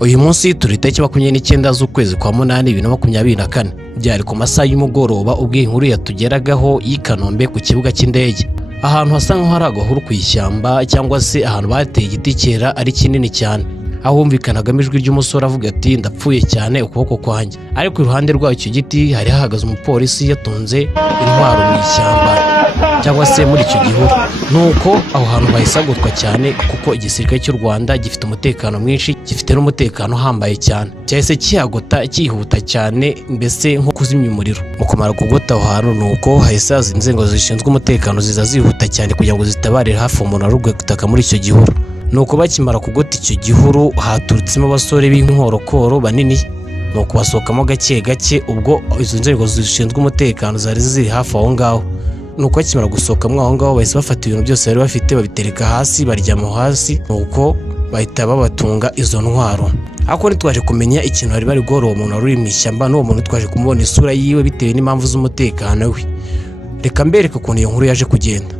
Uyu munsi turi tariki 29 z'ukwezi kwa 8 2024 byari ku masaha y'umugoroba ubwo inkuru yatugeragaho y'Ikanombe ku kibuga cy'indege ahantu hasa nkaho hari agahuru ku ishyamba cyangwa se ahantu bateye igiti kera ari kinini cyane aho humvikanaga ijwi ry'umusore avuga ati ndapfuye cyane ukuboko kwanjye ariko iruhande rw'icyo giti hari hahagaze umupolisi yatunze intwaro mu ishyamba cyangwa se muri icyo gihuru nuko aho hantu bahisagutwa cyane kuko igisirikare cy'u Rwanda gifite umutekano mwinshi gifite n'umutekano hambaye cyane cyahise kihagota kihuta cyane mbese nko kuzimya umuriro mu kumara kugota aho hantu nuko hahise haza inzego zishinzwe umutekano ziza zihuta cyane kugira ngo zitabarire hafi umuntu arugwe gutaka muri icyo gihuru nuko bakimara kugota icyo gihuru haturutsemo abasore b'inkorokoro banini nuko basohokamo gake gake ubwo izo nzego zishinzwe umutekano zari ziri hafi aho ngaho nuko bakimara gusohokamo aho ngaho bahise bafata ibintu byose bari bafite babitereka hasi baryama hasi nuko bahita babatunga izo ntwaro ariko ntitwaje kumenya ikintu bari bari gora uwo muntu uri mu ishyamba n'uwo muntu twaje kumubona isura yiwe bitewe n'impamvu z'umutekano we reka mbereke ukuntu iyo nkuru yaje kugenda.